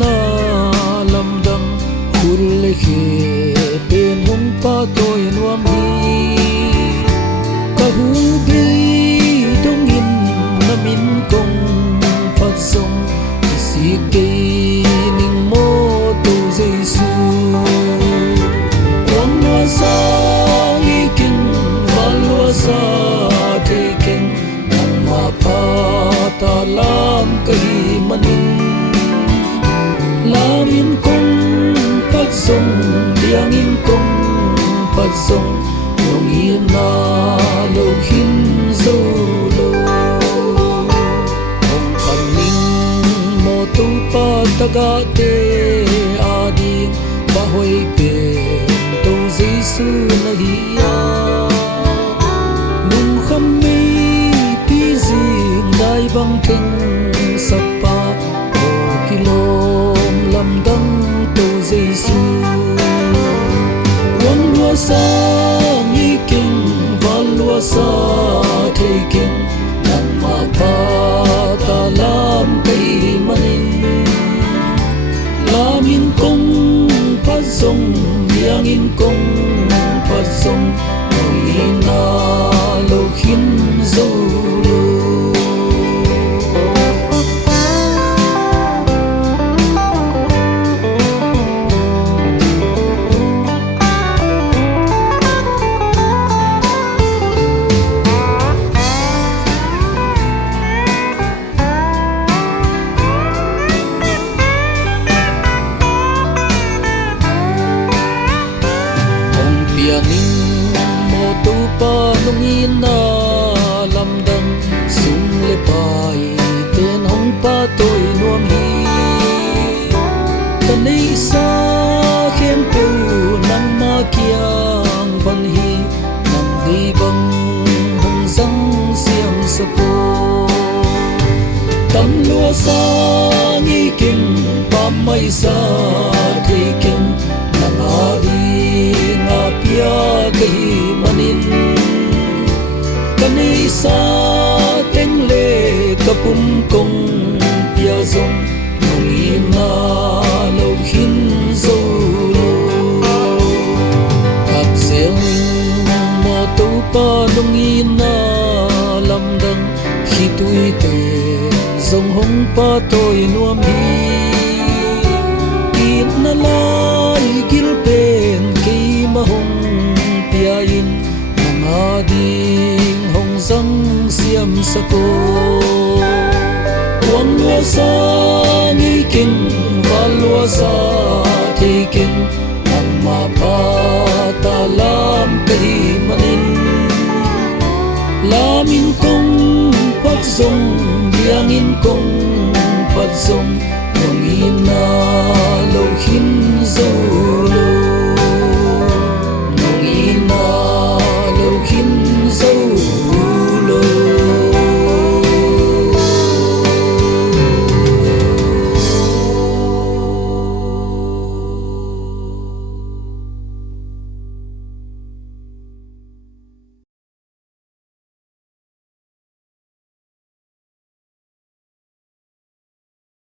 na lam dam khul le khe pen hong pa toy nuam hi ka hu bi dong in na min kong phat song si ke ning mo to jesu ong wa sa ngi kin wal wa sa the ken nang ma pa ta lam kai manin lam in kong phat song liang in kong phat song nong in na lo hin zo lo ong pan ning mo tu pa taga te ading ba hoi pe to jesu na hi ya nung kham mi pi jing dai bang keng sapa o kilom lam dang to jesu wan wa sa ngi king val wa sa the king nan ma pa ta lam kai manin lam in kong phat song liang in kong phat song ong in na lo hin zo lo ning mo tu pa nong in na lam dam sum le pai ten hong pa toy nuam hi ta nei sa khem pe nam ma kiang van hi nam di bang hong zang siam sa po tam lua sa ngi king pam mai sa thi king nang a di nga pia kai manin kanei sa teng le kapum kong pia zong nong ina lo hin zo lo kap zel mo tu pa nong ina lam dang khi tui te zong hong pa toy nuam hi in na lai gil pen ke ma hong pia in nang ading hong zang siam sa ko wang lua sa ngi king val lua sa the king nang ma pa ta lam kai manin lam in kong phat song liang in kong phat song nong in na lo hin zo